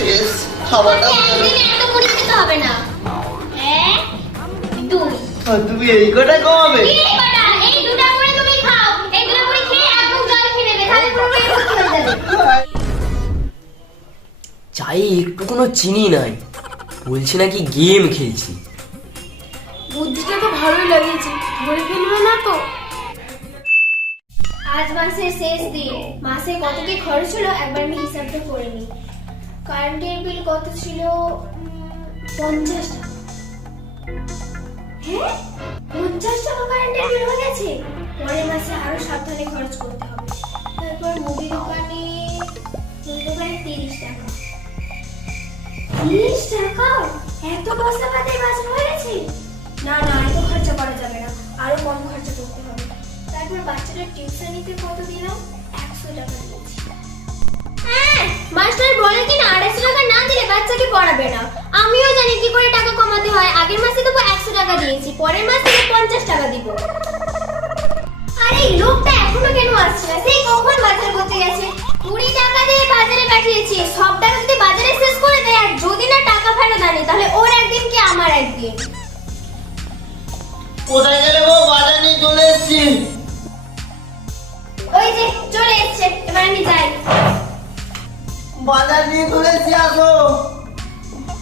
শেষ খেতে হবে না। এক তুমি এই কটা কমাবে হয়ে চায়ে একটু কোনো চিনি নাই। বলছি নাকি গেম খেলছি। বুদ্ধিটা তো ভালোই লাগিয়েছে। ধরে ফেলবে না তো। আজ মাসের শেষ দিন। মাসে কত কি খরচ হলো একবার আমি হিসাবটা করে নিই। কারেন্টের বিল কত ছিল? পঞ্চাশ টাকা। হ্যাঁ? পঞ্চাশ টাকা কারেন্টের বিল হয়ে গেছে? পরের মাসে আরও সাবধানে খরচ করতে হবে। তারপর মুদি দোকানে মুদি দোকানে তিরিশ টাকা। তিরিশ টাকা? এত মশলাপাতির বাজার হয়ে গেছে? না না, এত খরচা করা যাবে না। আরও কম খরচা করতে হবে। তারপর বাচ্চাদের টিউশনিতে কত দিলাম? একশো টাকা দিয়েছি। হ্যাঁ মাস্টার বলে কি না আড়াইশো টাকা না দিলে বাচ্চাকে পড়াবে না। আমিও জানি কি করে টাকা কমাতে হয়। আগের মাসে দেবো একশো টাকা দিয়েছি পরের মাসে পঞ্চাশ টাকা দিব। আরে লোকটা এখনও কেন আসছে না? সেই কখন বাজার করতে গেছে? কুড়ি টাকা দিয়ে বাজারে পাঠিয়েছি। সব টাকা যদি বাজারে শেষ করে দেয় আর যদি না টাকা ফেরত আনে তাহলে ওর একদিন কি আমার একদিন? কোথায় গেলে গো? বাজার নিয়ে চলে এসেছি। ওই যে চলে এসছে। এবার আমি যাই। বাজার নিয়ে চলে এসেছি আসো।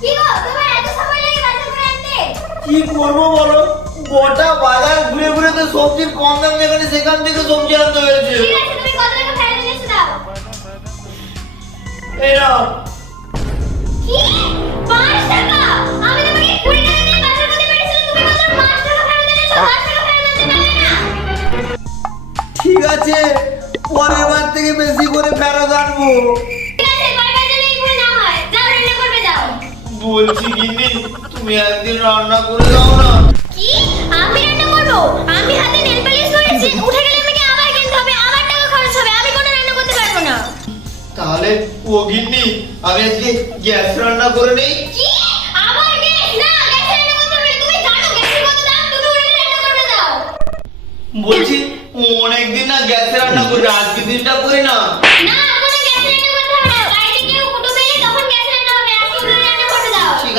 কি গো তোমার এত সময় লাগে বাজার করে আনতে? কি করব বলো? গোটা বাজার ঘুরে ঘুরে তো সবজির কম দাম যেখানে সেখান থেকে সবজি আনতে হয়েছে। ঠিক আছে তুমি কত টাকা ফেরত নিয়ে দাও। এই নাও। কি? পাঁচ টাকা? আমি তোমাকে কুড়ি টাকা দিয়ে বাজার করতে পেরেছিলাম তুমি মাত্র পাঁচ টাকা ফেরত এনেছো পাঁচ টাকা ফেরত আনতে পারলে না। ঠিক আছে পরের বার থেকে বেশি করে ফেরত আনব। বলছি গিন্নি তুমি একদিন রান্না করে দাও না। কি? আমি রান্না করব? আমি হাতে নেল পালিশ করেছি উঠে গেলে আমাকে আবার কিনতে হবে আবার টাকা খরচ হবে আমি কোনো রান্না করতে পারব না। তাহলে ও গিন্নি আমি আজকে গ্যাস রান্না করে নেই? কি? আবার গ্যাস? না গ্যাস রান্না করতে হবে তুমি জানো গ্যাসের কত দাম তুমি উঠে রান্না করবে যাও বলছি অনেকদিন না গ্যাসে রান্না করি আজকে দিনটা করি না।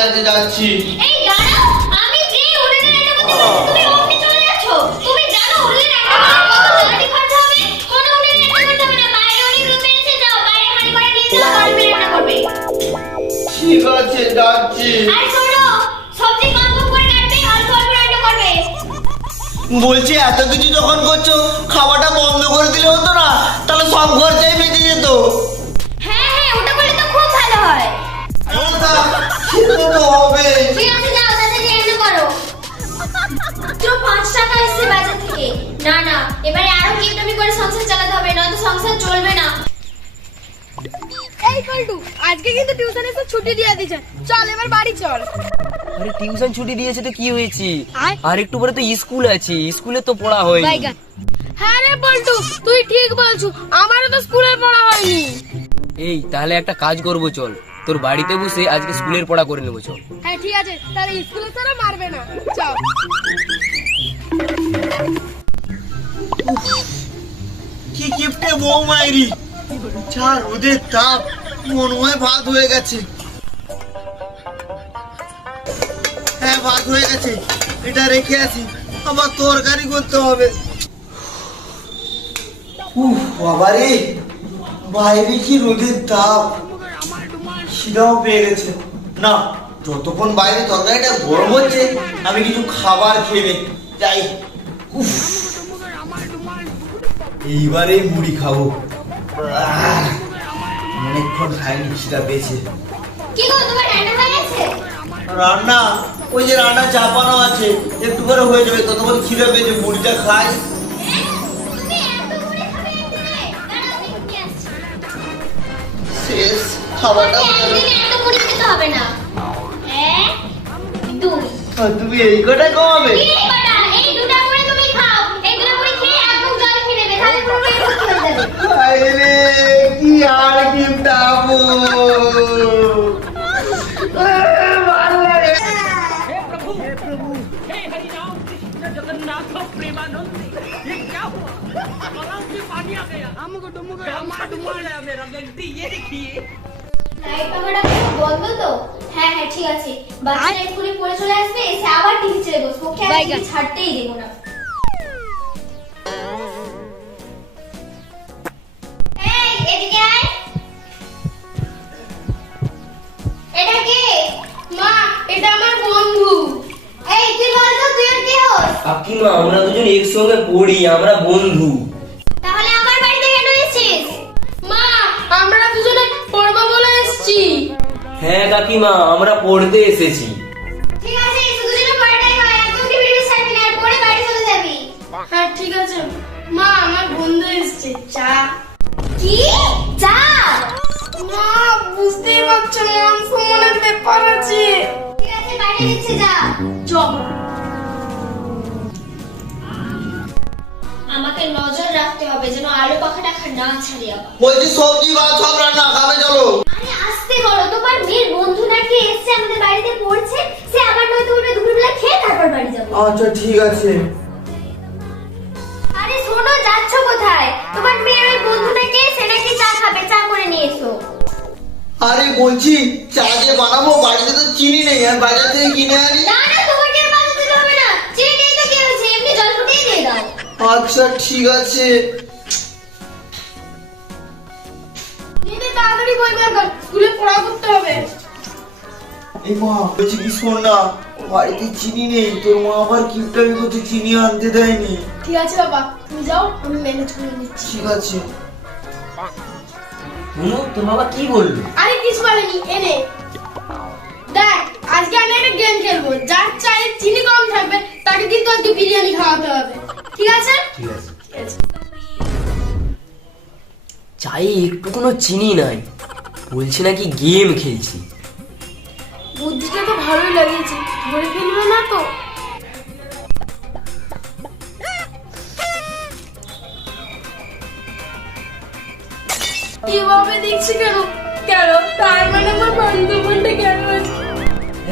আছে যাচ্ছি। এই দাঁড়াও আমি যে উঠে রান্না করতে বলছি তুমি অমনি চলে যাচ্ছ। তুমি জানো উঠে রান্না কত জ্বালানি খরচ হবে? কোনো উঠে রান্না করতে হবে না। বাইরে অনেক লোক এসেছে যাও বাইরে হাঁড়ি করে নিয়ে চলো গরমে রান্না করবে। ঠিক আছে যাচ্ছি আর শোনো সবজি কম কম করে কাটবে অল্প অল্প রান্না করবে। বলছি এত কিছু যখন করছ খাওয়াটা বন্ধ করে দিলে হতো না। তাহলে সব খরচাই পল্টু আজকে কিন্তু টিউশনে তো ছুটি দিয়ে দিয়েছে। চল এবার বাড়ি চল। আরে টিউশন ছুটি দিয়েছে তো কি হয়েছে? আর একটু পরে তো স্কুল আছে স্কুলে তো পড়া হয়নি। হ্যাঁ রে পল্টু তুই ঠিক বলছু আমারও তো স্কুলে পড়া হয়নি। এই তাহলে একটা কাজ করব চল। তোর বাড়িতে বসে আজকে স্কুলের পড়া করে নেব চল। হ্যাঁ ঠিক আছে তাহলে স্কুলে স্যারও মারবে না। চল। কি গিফটে বউ মাইরি যা রোদের তাপ। মন হয় ভাত হয়ে গেছে। হ্যাঁ ভাত হয়ে গেছে। এটা রেখে আসি। আবার তরকারি করতে হবে। বাইরে কি রোদের তাপ? পেয়ে গেছে। না যতক্ষণ বাইরে তরকারিটা গরম হচ্ছে আমি কিছু খাবার খেয়ে নিই। যাই। এইবারে মুড়ি খাব। আহ, অনেকক্ষণ খাইনি খিদা পেয়েছে কি গো তোমার রান্না হয়ে গেছে? রান্না? ওই যে রান্না চাপানো আছে একটু করে হয়ে যাবে ততক্ষণ খিদে পেয়েছে মুড়িটা খাই। হ্যাঁ? শেষ খাবারটা এত মুড়ি খেতে হবে না। তুমি এই কটা কমাবে কি হ্যাঁ হ্যাঁ ঠিক আছে বাচ্চারা স্কুলে পড়ে চলে আসবে এসে আবার টিভি ছেড়ে বসবো ওকে আর TV ছাড়তেই দেবো না কাকিমা আমরা দুজন একসঙ্গে পড়ি আমরা বন্ধু। তাহলে আমার বাড়িতে কেন এসেছিস? মা আমরা দুজনে পড়ব বলে এসেছি। হ্যাঁ কাকিমা আমরা পড়তে এসেছি। ঠিক আছে শুধু যেন পড়াটাই হয়। একদম আর পড়ে বাড়ি চলে যাবি। হ্যাঁ ঠিক আছে। মা আমার বন্ধু এসেছে। চা। কি? চা? মা বুঝতেই পারছ মান সম্মানের ব্যাপার আছে ঠিক আছে পাঠিয়ে দিচ্ছি যা। চল আমাকে নজর রাখতে হবে যেন আলু পাখাটা খা- না ছাড়ি আবার। বলছি সবজি বা সব রান্না খাবে চলো। আরে আসতে বলো তোমার মেয়ের বন্ধু নাকি এসছে আমাদের বাড়িতে পড়ছে সে আবার নয়তো উঠে দুপুরবেলা খেয়ে তারপর বাড়ি যাব। আচ্ছা ঠিক আছে। আরে শোনো যাচ্ছ কোথায়? তোমার মেয়ের ওই বন্ধু নাকি সে নাকি চা খাবে? চা করে নিয়ে এসো আরে বলছি চা যে বানাবো বাড়িতে তো চিনি নেই আর বাজার থেকে কিনে আনি। না না তোমাকে আর বাজাতে হবে না চিনি নেই তো কি হয়েছে এমনি জল ফুটিয়ে দিয়ে দাও আচ্ছা ঠিক আছে। দিদি তাড়াতাড়ি বই বের কর স্কুলে পড়া করতে হবে। এই মা বলছি কি শোন না বাড়িতে চিনি নেই তোর মা আবার কিপটামি করছে চিনি আনতে দেয়নি। ঠিক আছে বাবা তুমি যাও আমি ম্যানেজ করে নিচ্ছি। ঠিক আছে। শুনো তোর বাবা কি বলল? আরে কিছু বলেনি এনে। দেখ আজকে আমি একটা গেম খেলব যার চিনি কম থাকবে তাকে কিন্তু আজকে বিরিয়ানি খাওয়াতে হবে। ঠিক আছে? ঠিক আছে? চায়ে একটু কোনো চিনি নাই। বলছি নাকি গেম খেলছি। বুদ্ধিটা তো ভালোই লাগিয়েছে। ধরে ফেলবে না তো। কীভাবে দেখছি কেন? কেন? তার মানে আমার বান্ধবনটা কেন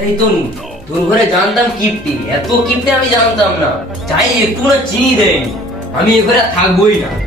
এই তনু তোর ঘরে জানতাম কিপ্তি এত কিপটে আমি জানতাম না। চাই একটু না চিনি দেয়নি। আমি এ ঘরে থাকবোই না।